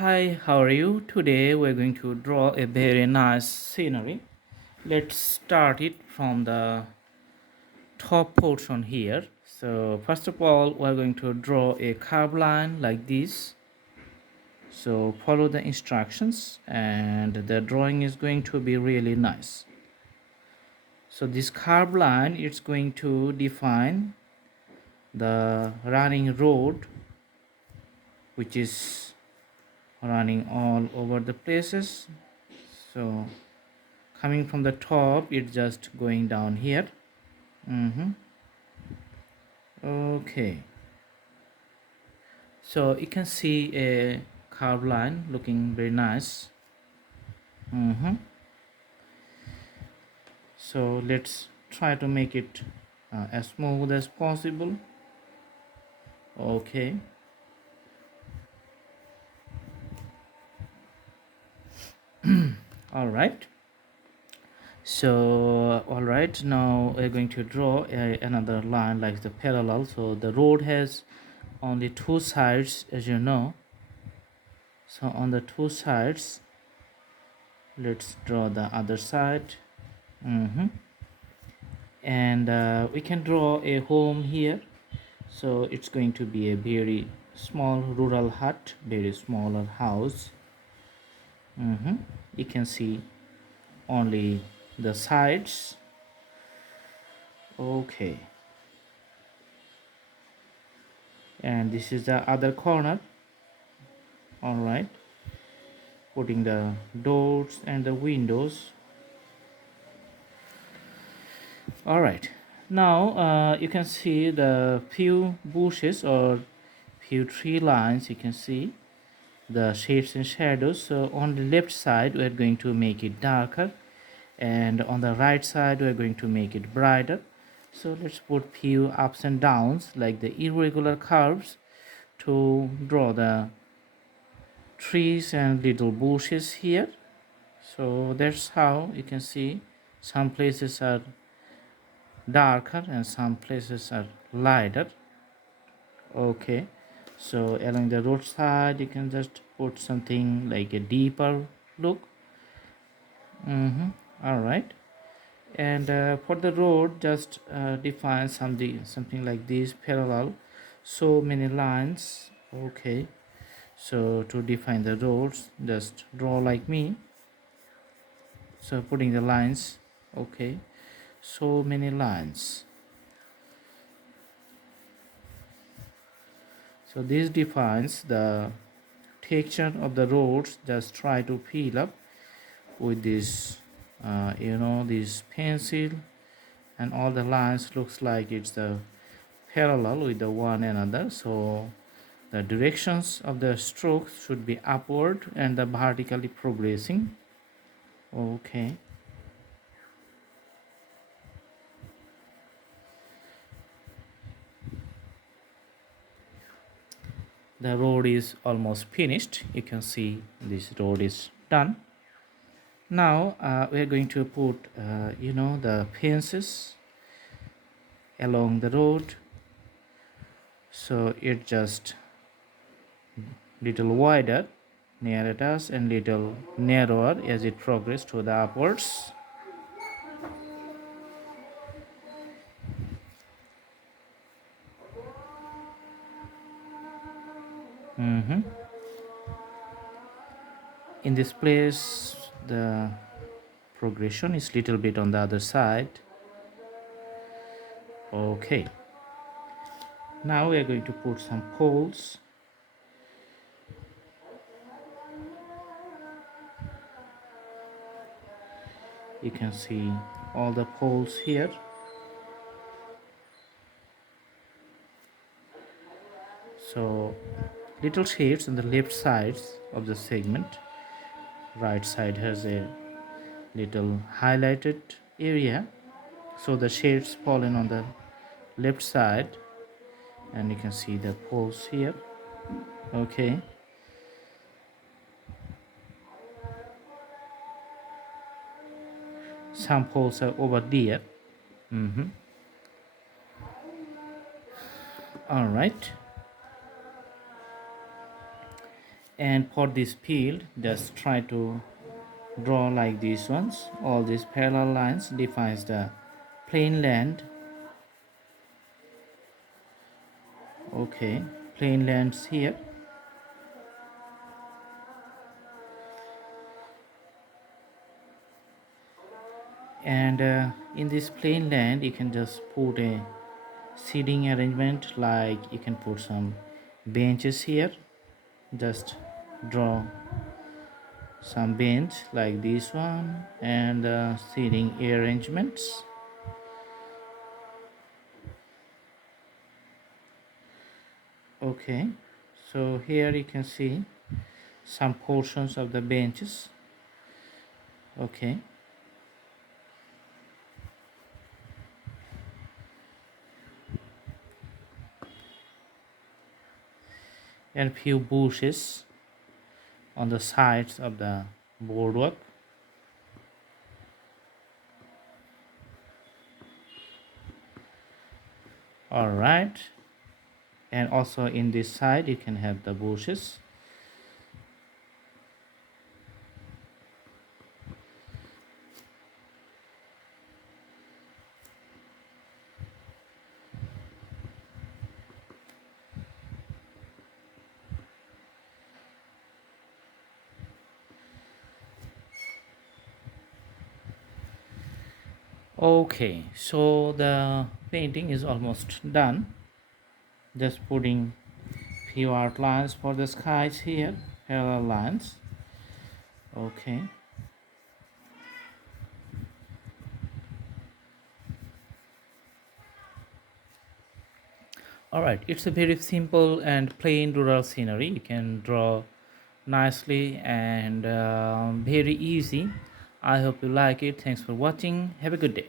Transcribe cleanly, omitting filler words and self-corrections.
Hi, how are you? Today we're going to draw a very nice scenery. Let's start it from the top portion here. So first of all, we're going to draw a curved line like this. So follow the instructions and the drawing is going to be really nice. So this curved line is going to define the running road, which is running all over the places. So coming from the top, it's just going down here. Okay, so you can see a curved line looking very nice. So let's try to make it as smooth as possible. Okay, all right. So all right, now we're going to draw another line like the parallel. So the road has only two sides, as you know. So on the two sides, let's draw the other side. And we can draw a home here. So it's going to be a very small rural hut, very smaller house. You can see only the sides. Okay, and this is the other corner. All right, putting the doors and the windows. All right, now you can see the few bushes or few tree lines. You can see the shades and shadows. So on the left side we're going to make it darker, and on the right side we're going to make it brighter. So let's put few ups and downs like the irregular curves to draw the trees and little bushes here. So that's how you can see some places are darker and some places are lighter. Okay, so along the roadside you can just put something like a deeper look. All right, and for the road just define something like this parallel, so many lines. Okay, so to define the roads just draw like me, so putting the lines. Okay, so many lines. So this defines the texture of the roads. Just try to fill up with this this pencil, and all the lines looks like it's the parallel with the one another. So the directions of the strokes should be upward and the vertically progressing. Okay, the road is almost finished. You can see this road is done. Now we are going to put the fences along the road, so it just little wider near at us and little narrower as it progresses to the upwards. In this place the progression is little bit on the other side. Okay, now we are going to put some poles. You can see all the poles here. So little shades on the left sides of the segment. Right side has a little highlighted area, so the shades fallen on the left side, and you can see the poles here. Okay, some poles are over there. All right, And for this field, just try to draw like these ones. All these parallel lines defines the plane land. Okay, plane lands here. And in this plane land, you can just put a seating arrangement, like you can put some benches here. Just draw some bench like this one, and seating arrangements. Okay, so here you can see some portions of the benches. Okay, and few bushes on the sides of the boardwalk. All right, and also in this side you can have the bushes. Okay, so the painting is almost done. Just putting few outlines for the skies here, parallel lines. Okay, all right, it's a very simple and plain rural scenery. You can draw nicely and very easy. I hope you like it. Thanks for watching. Have a good day.